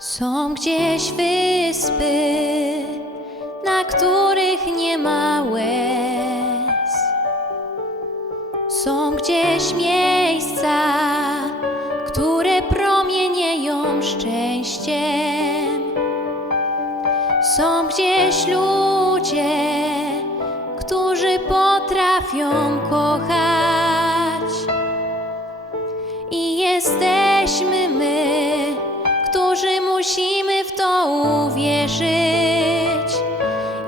Są gdzieś wyspy, na których nie ma łez. Są gdzieś miejsca, które promienieją szczęściem. Są gdzieś ludzie, którzy potrafią kochać. I którzy musimy w to uwierzyć.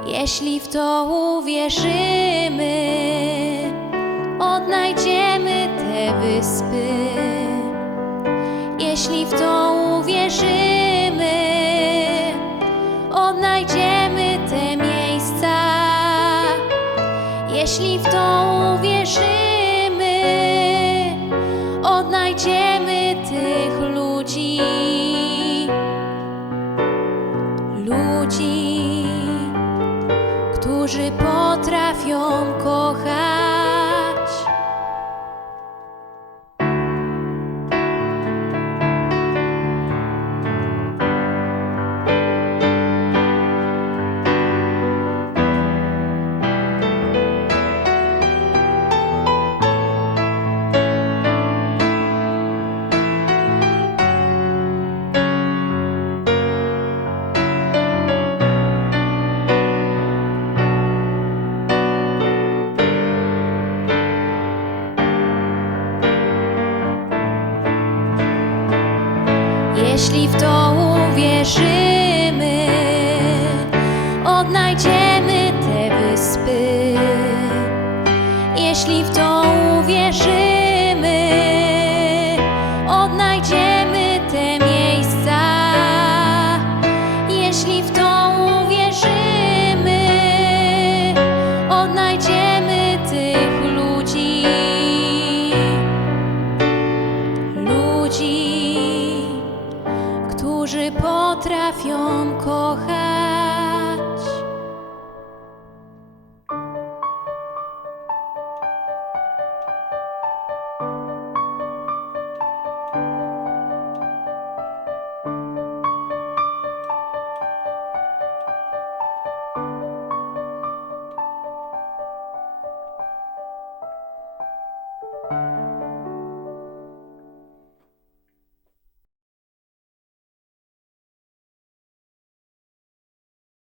Jeśli w to uwierzymy, odnajdziemy te wyspy. Jeśli w to uwierzymy, odnajdziemy te miejsca. Jeśli w to uwierzymy, odnajdziemy tych ludzi. Którzy potrafią kochać. Jeśli w to uwierzymy, odnajdziemy te wyspy. Jeśli w to uwierzymy, odnajdziemy te miejsca. Jeśli w to uwierzymy, którzy potrafią kochać.